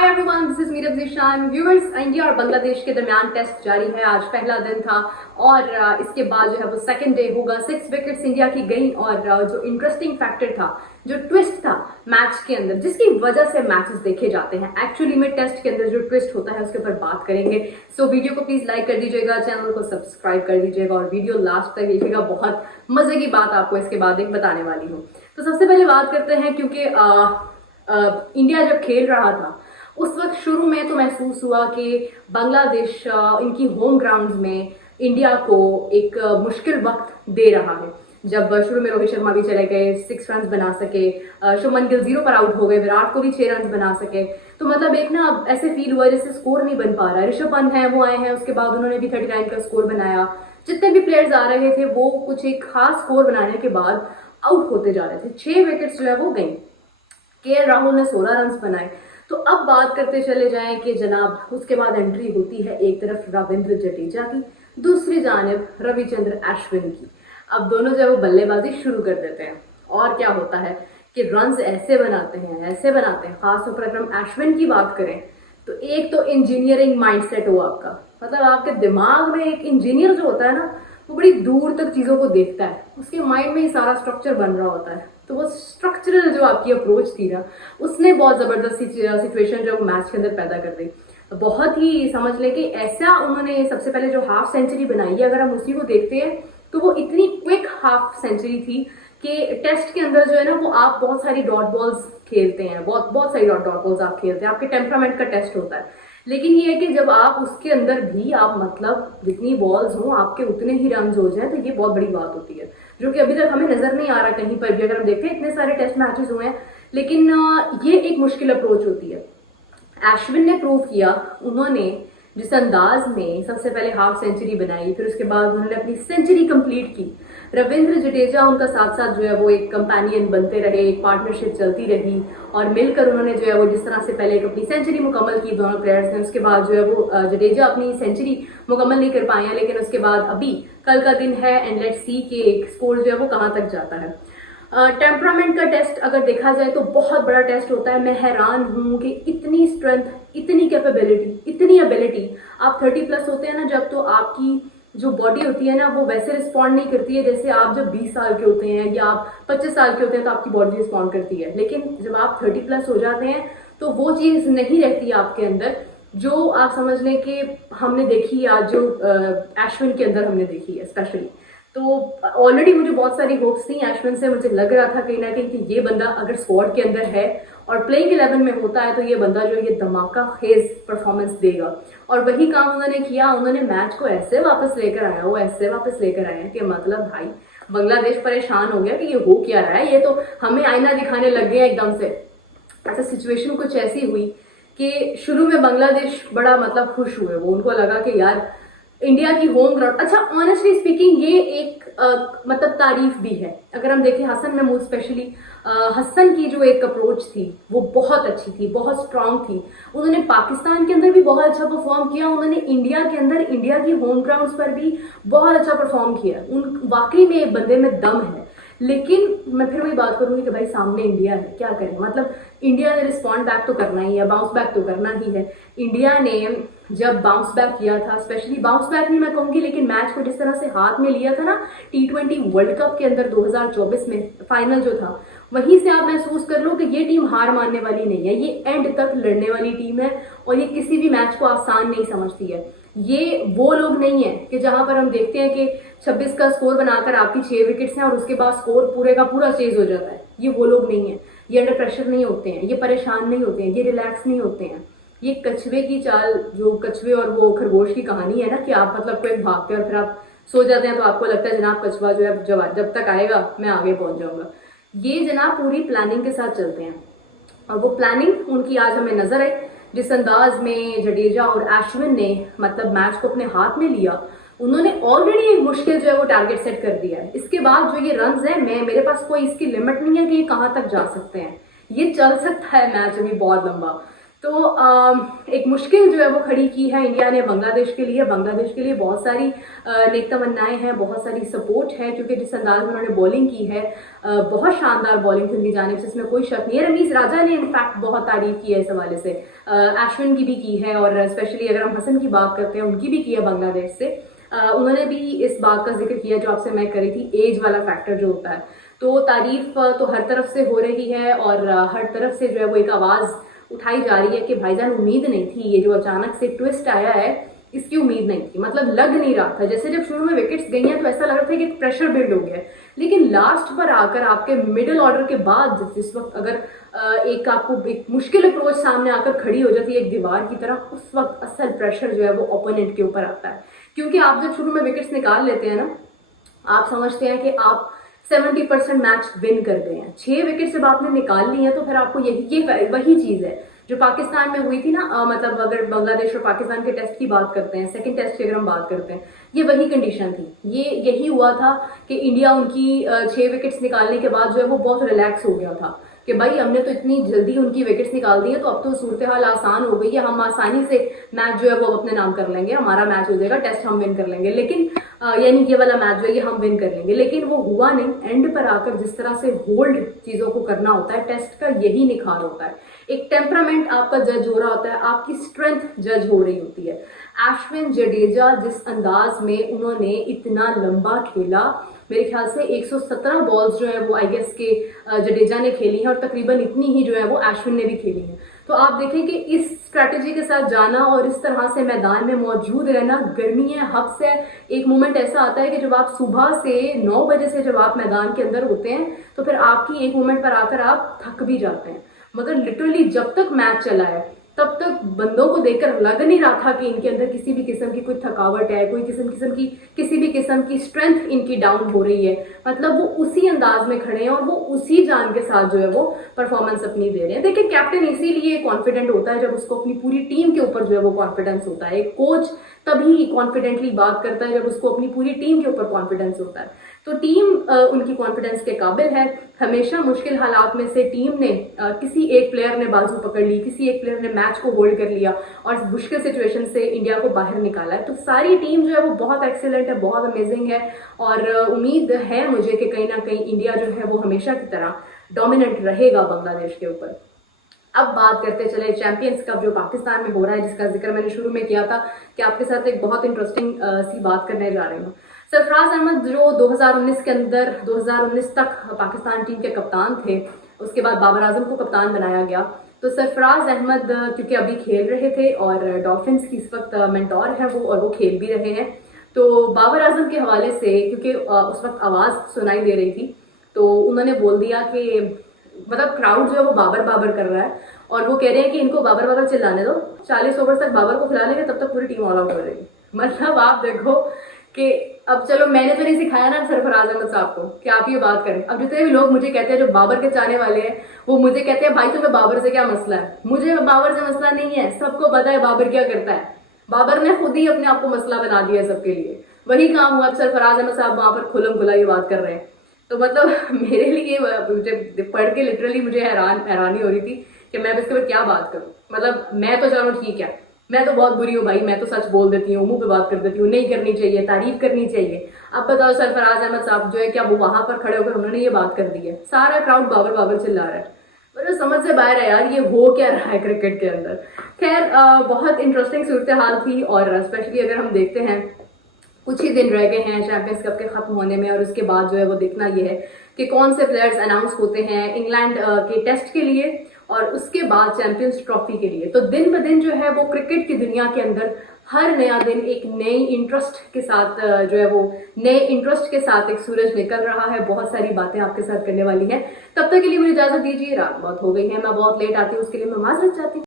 Hi everyone, this is Meerab Zeeshan. Viewers, India और बांग्लादेश के दरमियान टेस्ट जारी है। आज पहला दिन था और इसके बाद जो है वो सेकंड डे होगा। 6 विकेट्स इंडिया की गई और जो इंटरेस्टिंग फैक्टर था, जो ट्विस्ट था मैच के अंदर, जिसकी वजह से मैचेस देखे जाते हैं, एक्चुअली में टेस्ट के अंदर जो ट्विस्ट होता है उसके ऊपर बात करेंगे। सो वीडियो को प्लीज लाइक कर दीजिएगा, चैनल को सब्सक्राइब कर दीजिएगा और वीडियो लास्ट तक देखिएगा। बहुत मजे की बात आपको इसके बाद एक बताने वाली हूँ। तो सबसे पहले बात करते हैं, क्योंकि इंडिया जब खेल रहा था उस वक्त शुरू में तो महसूस हुआ कि बांग्लादेश इनकी होम ग्राउंड में इंडिया को एक मुश्किल वक्त दे रहा है। जब शुरू में रोहित शर्मा भी चले गए, 6 रन बना सके, शुभमन गिल 0 पर आउट हो गए, विराट कोहली 6 रन बना सके, तो मतलब एक ना ऐसे फील हुआ जैसे स्कोर नहीं बन पा रहा है। ऋषभ पंत है, वो आए हैं, उसके बाद उन्होंने भी 39 का स्कोर बनाया। जितने भी प्लेयर्स आ रहे थे वो कुछ एक खास स्कोर बनाने के बाद आउट होते जा रहे थे। 6 विकेट्स जो है वो गई। के राहुल ने 16 रन बनाए। तो अब बात करते चले जाएं कि जनाब उसके बाद एंट्री होती है एक तरफ रविंद्र जडेजा की, दूसरी जानिब रविचंद्र अश्विन की। अब दोनों जो है वो बल्लेबाजी शुरू कर देते हैं और क्या होता है कि रन्स ऐसे बनाते हैं। खासतौर पर अगर हम अश्विन की बात करें तो एक तो इंजीनियरिंग माइंडसेट हो आपका, मतलब आपके दिमाग में एक इंजीनियर जो होता है ना, वो बड़ी दूर तक चीजों को देखता है, उसके माइंड में ही सारा स्ट्रक्चर बन रहा होता है। तो वो स्ट्रक्चरल जो आपकी अप्रोच थी ना, उसने बहुत जबरदस्त सिचुएशन जो मैच के अंदर पैदा कर दी। बहुत ही समझ लें कि ऐसा उन्होंने सबसे पहले जो हाफ सेंचुरी बनाई है, अगर हम उसी को देखते हैं तो वो इतनी क्विक हाफ सेंचुरी थी कि टेस्ट के अंदर जो है ना वो आप बहुत सारी डॉट बॉल्स खेलते हैं, बहुत सारी डॉट बॉल्स आप खेलते हैं, आपके टेम्परामेंट का टेस्ट होता है। लेकिन ये है कि जब आप उसके अंदर भी आप मतलब जितनी बॉल्स हों आपके उतने ही रन हो जाए, तो ये बहुत बड़ी बात होती है, जो कि अभी तक हमें नजर नहीं आ रहा कहीं पर भी। अगर हम देखते हैं इतने सारे टेस्ट मैचेस हुए हैं, लेकिन ये एक मुश्किल अप्रोच होती है। अश्विन ने प्रूव किया, उन्होंने जिस अंदाज में सबसे पहले हाफ सेंचुरी बनाई, फिर उसके बाद उन्होंने अपनी सेंचुरी कंप्लीट की। रविंद्र जडेजा उनका साथ साथ जो है वो एक कंपेनियन बनते रहे, एक पार्टनरशिप चलती रही और मिलकर उन्होंने जो है वो जिस तरह से पहले एक अपनी सेंचुरी मुकम्मल की दोनों प्लेयर्स ने, उसके बाद जो है वो जडेजा अपनी सेंचुरी मुकम्मल नहीं कर पाए हैं, लेकिन उसके बाद अभी कल का दिन है एंड लेट्स सी के स्कोर जो है वो कहाँ तक जाता है। टेम्परामेंट का टेस्ट अगर देखा जाए तो बहुत बड़ा टेस्ट होता है। मैं हैरान हूं कि इतनी स्ट्रेंथ, इतनी कैपेबिलिटी, इतनी एबिलिटी, आप 30+ होते हैं ना जब, तो आपकी जो बॉडी होती है ना वो वैसे रिस्पॉन्ड नहीं करती है जैसे आप जब 20 साल के होते हैं या आप 25 साल के होते हैं तो आपकी बॉडी रिस्पॉन्ड करती है। लेकिन जब आप 30+ हो जाते हैं तो वो चीज नहीं रहती आपके अंदर, जो आप समझ लें कि हमने देखी आज जो अश्विन के अंदर हमने देखी है स्पेशली। तो ऑलरेडी मुझे बहुत सारी होप्स थी अश्विन से। मुझे लग रहा था कहीं ना कहीं कि ये बंदा अगर स्क्वाड के अंदर है और प्लेइंग 11 में होता है तो ये बंदा जो ये धमाका खेज परफॉर्मेंस देगा, और वही काम उन्होंने किया। उन्होंने मैच को ऐसे वापस लेकर आया, वो ऐसे वापस लेकर आए कि मतलब भाई बांग्लादेश परेशान हो गया कि ये हो क्या रहा है, ये तो हमें आईना दिखाने लग गया एकदम से। ऐसा सिचुएशन कुछ ऐसी हुई कि शुरू में बांग्लादेश बड़ा मतलब खुश हुए, वो उनको लगा कि यार इंडिया की होम ग्राउंड। अच्छा, ऑनेस्टली स्पीकिंग ये एक मतलब तारीफ भी है। अगर हम देखें हसन महमूद स्पेशली, हसन की जो एक अप्रोच थी वो बहुत अच्छी थी, बहुत स्ट्रांग थी। उन्होंने पाकिस्तान के अंदर भी बहुत अच्छा परफॉर्म किया, उन्होंने इंडिया के अंदर, इंडिया की होम ग्राउंड पर भी बहुत अच्छा परफॉर्म किया। उन वाकई में एक बंदे में दम है। लेकिन मैं फिर वही बात करूंगी कि भाई सामने इंडिया है, क्या करें, मतलब इंडिया ने रिस्पॉन्ड बैक तो करना ही है, बाउंस बैक तो करना ही है। इंडिया ने जब बाउंस बैक किया था, स्पेशली बाउंस बैक नहीं मैं कहूंगी, लेकिन मैच को जिस तरह से हाथ में लिया था ना T20 वर्ल्ड कप के अंदर 2024 में फाइनल जो था, वहीं से आप महसूस कर लो कि ये टीम हार मानने वाली नहीं है, ये एंड तक लड़ने वाली टीम है और ये किसी भी मैच को आसान नहीं समझती है। ये वो लोग नहीं है कि जहां पर हम देखते हैं कि 26 का स्कोर बनाकर आपकी 6 विकेट्स हैं और उसके बाद स्कोर पूरे का पूरा चेज हो जाता है। ये वो लोग नहीं है, ये अंडर प्रेशर नहीं होते हैं, ये परेशान नहीं होते हैं, ये रिलैक्स नहीं होते हैं। ये कछुए की चाल, जो कछुए और वो खरगोश की कहानी है ना, कि आप मतलब कोई भागते हैं और फिर आप सो जाते हैं तो आपको लगता है जनाब कछुआ जो है जब तक आएगा मैं आगे पहुंच जाऊंगा। ये जनाब पूरी प्लानिंग के साथ चलते हैं और वो प्लानिंग उनकी आज हमें नजर आई। जिस अंदाज में जडेजा और अश्विन ने मतलब मैच को अपने हाथ में लिया, उन्होंने ऑलरेडी एक मुश्किल जो है वो टारगेट सेट कर दिया है। इसके बाद जो ये रन्स हैं, मेरे पास कोई इसकी लिमिट नहीं है कि ये कहाँ तक जा सकते हैं, ये चल सकता है मैच अभी बहुत लंबा। तो एक मुश्किल जो है वो खड़ी की है इंडिया ने बांग्लादेश के लिए। बांग्लादेश के लिए बहुत सारी नेक तमन्नाएं हैं, बहुत सारी सपोर्ट है, क्योंकि जिस अंदाज में उन्होंने बॉलिंग की है, बहुत शानदार बॉलिंग थी उनकी जानिब से, इसमें कोई शक नहीं है। रमीज राजा ने इनफैक्ट बहुत तारीफ की है इस हवाले से, अश्विन की भी की है, और स्पेशली अगर हम हसन की बात करते हैं उनकी भी की है बांग्लादेश से। उन्होंने भी इस बात का जिक्र किया जो आपसे मैं करी थी, एज वाला फैक्टर जो होता है। तो तारीफ तो हर तरफ से हो रही है, और हर तरफ से जो है वो एक आवाज़ उठाई जा रही है कि भाईजान उम्मीद नहीं थी, ये जो अचानक से ट्विस्ट आया है इसकी उम्मीद नहीं थी। मतलब लग नहीं रहा था, जैसे जब शुरू में विकेट्स गई हैं तो ऐसा लग रहा था कि प्रेशर बिल्ड हो गया है, लेकिन लास्ट पर आकर आपके मिडिल ऑर्डर के बाद जिस वक्त अगर एक आपको एक मुश्किल अप्रोच सामने आकर खड़ी हो जाती है एक दीवार की तरह, उस वक्त असल प्रेशर जो है वो ओपोनेंट के ऊपर आता है। क्योंकि आप जब शुरू में विकेट्स निकाल लेते हैं ना, आप समझते हैं कि आप 70% मैच विन कर गए हैं, 6 विकेट जब आपने निकाल ली है तो फिर आपको ये वही चीज है जो पाकिस्तान में हुई थी ना। मतलब अगर बांग्लादेश और पाकिस्तान के टेस्ट की बात करते हैं, सेकंड टेस्ट की अगर हम बात करते हैं, ये वही कंडीशन थी। यही हुआ था कि इंडिया उनकी 6 विकेट्स निकालने के बाद जो है वो बहुत रिलैक्स हो गया था कि भाई हमने तो इतनी जल्दी उनकी विकेट्स निकाल दी है, तो अब तो सूरत हाल आसान हो गई है, हम आसानी से मैच जो है वो अपने नाम कर लेंगे, हमारा मैच हो जाएगा, टेस्ट हम विन कर लेंगे। लेकिन यानी ये वाला मैच जो है ये हम विन कर लेंगे, लेकिन वो हुआ नहीं। एंड पर आकर जिस तरह से होल्ड चीजों को करना होता है, टेस्ट का यही निखार होता है। एक टेम्परामेंट आपका जज हो रहा होता है, आपकी स्ट्रेंथ जज हो रही होती है। अश्विन जडेजा जिस अंदाज में उन्होंने इतना लंबा खेला, मेरे ख्याल से 117 बॉल्स जो है वो आई गेस के जडेजा ने खेली है, और तकरीबन इतनी ही जो है वो अश्विन ने भी खेली है। तो आप देखें कि इस स्ट्रैटेजी के साथ जाना और इस तरह से मैदान में मौजूद रहना, गर्मी है, हब्स है, एक मोमेंट ऐसा आता है कि जब आप सुबह से 9 बजे से जब आप मैदान के अंदर होते हैं तो फिर आपकी एक मोमेंट पर आकर आप थक भी जाते हैं। मगर लिटरली जब तक मैच चला है तब तक बंदों को देखकर लग नहीं रहा था कि इनके अंदर किसी भी किस्म की कोई थकावट है, कोई किसी भी किस्म की स्ट्रेंथ इनकी डाउन हो रही है। मतलब वो उसी अंदाज में खड़े हैं और वो उसी जान के साथ जो है वो परफॉर्मेंस अपनी दे रहे हैं। देखिए कैप्टन इसीलिए कॉन्फिडेंट होता है जब उसको अपनी पूरी टीम के ऊपर जो है वो कॉन्फिडेंस होता है। एक कोच तभी कॉन्फिडेंटली बात करता है जब उसको अपनी पूरी टीम के ऊपर कॉन्फिडेंस होता है। तो टीम उनकी कॉन्फिडेंस के काबिल है। हमेशा मुश्किल हालात में से टीम ने किसी एक प्लेयर ने बाजू पकड़ ली, किसी एक प्लेयर ने मैच को होल्ड कर लिया और मुश्किल सिचुएशन से इंडिया को बाहर निकाला है। तो सारी टीम जो है वो बहुत एक्सीलेंट है, बहुत अमेजिंग है, और उम्मीद है मुझे कि कहीं ना कहीं इंडिया जो है वो हमेशा की तरह डोमिनेंट रहेगा बांग्लादेश के ऊपर। अब बात करते चले चैंपियंस कप जो पाकिस्तान में हो रहा है, जिसका जिक्र मैंने शुरू में किया था कि आपके साथ एक बहुत इंटरेस्टिंग सी बात करने जा रही हूँ। सरफराज अहमद जो 2019 के अंदर 2019 तक पाकिस्तान टीम के कप्तान थे, उसके बाद बाबर आजम को कप्तान बनाया गया। तो सरफराज अहमद क्योंकि अभी खेल रहे थे और डॉल्फिन्स की इस वक्त मेंटोर है वो, और वो खेल भी रहे हैं, तो बाबर आजम के हवाले से क्योंकि उस वक्त आवाज़ सुनाई दे रही थी, तो उन्होंने बोल दिया कि मतलब क्राउड जो है वो बाबर बाबर कर रहा है, और वो कह रहे हैं कि इनको बाबर बाबर चिल्लाने दो, 40 ओवर तक बाबर को खिला लेंगे, तब तक पूरी टीम ऑल आउट हो जाएगी। मतलब आप देखो कि अब चलो मैंने तो नहीं सिखाया ना सरफराज अहमद साहब को कि आप ये बात करें। अब जितने भी लोग मुझे कहते हैं जो बाबर के चाहने वाले हैं, वो मुझे कहते हैं भाई तुम्हें बाबर से क्या मसला है। मुझे बाबर से मसला नहीं है, सबको पता है बाबर क्या करता है। बाबर ने खुद ही अपने आप को मसला बना दिया सबके लिए। वही काम हुआ, अब सरफराज अहमद साहब वहां पर खुलम खुला ये बात कर रहे हैं। तो मतलब मेरे लिए मुझे पढ़ के लिटरली मुझे हैरानी हो रही थी कि मैं इसके ऊपर क्या बात करूं। मतलब मैं तो चलो ठीक है, मैं तो बहुत बुरी हूँ भाई, मैं तो सच बोल देती हूँ, मुंह पे बात कर देती हूँ, नहीं करनी चाहिए, तारीफ करनी चाहिए। अब बताओ सरफराज अहमद साहब जो है क्या वो वहां पर खड़े होकर उन्होंने ये बात कर दी है? सारा क्राउड बाबर बाबर चिल्ला रहा है। मतलब समझ से बाहर है यार, ये हो क्या रहा है क्रिकेट के अंदर। खैर बहुत इंटरेस्टिंग सूरत हाल थी, और स्पेशली अगर हम देखते हैं कुछ ही दिन रह गए हैं चैंपियंस कप के खत्म होने में, और उसके बाद जो है वो देखना ये है कि कौन से प्लेयर्स अनाउंस होते हैं इंग्लैंड के टेस्ट के लिए और उसके बाद चैंपियंस ट्रॉफी के लिए। तो दिन ब दिन जो है वो क्रिकेट की दुनिया के अंदर हर नया दिन एक नई इंटरेस्ट के साथ जो है वो नए इंटरेस्ट के साथ एक सूरज निकल रहा है। बहुत सारी बातें आपके साथ करने वाली है। तब तक के लिए मुझे इजाजत दीजिए, रात बहुत हो गई है, मैं बहुत लेट आती हूँ, उसके लिए मैं माजरत चाहती हूँ।